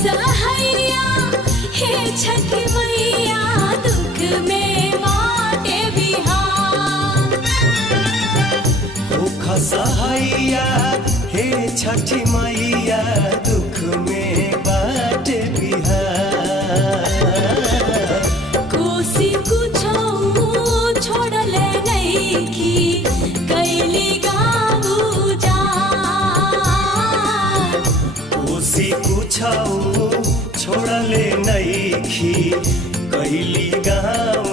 सहैया हे छठी मैया दुख में बाटे बिहार। दुख सहैया हे छठी मैया दुख में बाटे बिहार। कोसी कुछो छोड़ले नइखी कैली गाँव उजाड़। कोसी कुछो छोड़ले नइखी कैली गाँव